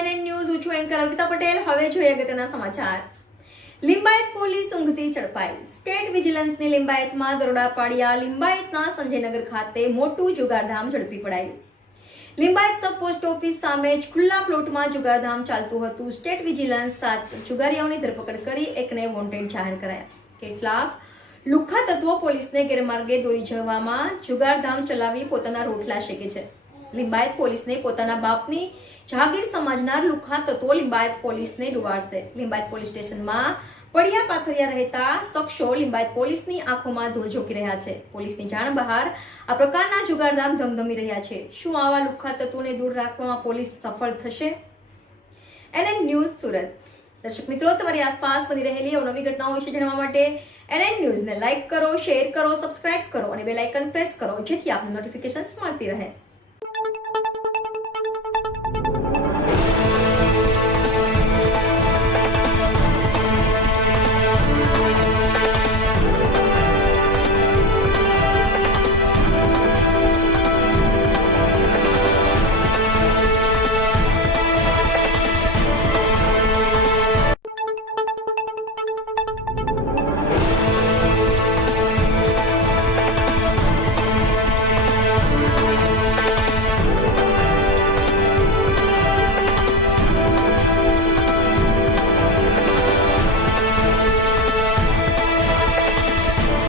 NN news. હું છું anchor Arpita Patel. હવે જોઈએ અગત્યના સમાચાર. લિંબાયત પોલીસ ઊંઘતી ઝડપાઈ. સ્ટેટ વિજિલન્સની લિંબાયતમાં દરોડા પાડ્યા. લિંબાયતના સંજયનગર ખાતે મોટું જુગારધામ ઝડપી પડાયું. લિંબાયત સબ પોસ્ટ ઓફિસ સામે જ ખુલ્લા પ્લોટમાં જુગારધામ ચાલતું હતું. સ્ટેટ વિજિલન્સ 7 જુગારીઓની ધરપકડ કરી એકને વોન્ટેડ જાહેર કરાયા. કેટલાક લુખ્ખા તત્વો પોલીસને ગેરમાર્ગે દોરી જવામાં જુગારધામ ચલાવી પોતાના રોટલા શેકે છે. લિંબાયત પોલીસને પોતાના બાપની જાગીર સમજનાર લુખ્ખા તત્વો લિંબાયત પોલીસને ડુબાડશે. લિંબાયત પોલીસ સ્ટેશનમાં પડ્યા પાથરિયા રહેતા શખ્સો લિંબાયત પોલીસની આંખોમાં ધૂળ ઝોકી રહ્યા છે. પોલીસની જાણ બહાર આ પ્રકારના જુગારધામ ધમધમી રહ્યા છે. શું આવા લુખ્ખા તત્વોને દૂર રાખવામાં પોલીસ સફળ થશે? NN news Surat. દર્શક મિત્રો, તમારી આસપાસ બની રહેલી અવનવી ઘટનાઓ વિશે જાણવા માટે એનએન ન્યૂઝને લાઇક કરો, શેર કરો, સબસ્ક્રાઇબ કરો અને બેલ આઇકન પ્રેસ કરો, જેથી આપને નોટિફિકેશન્સ મળતી રહે.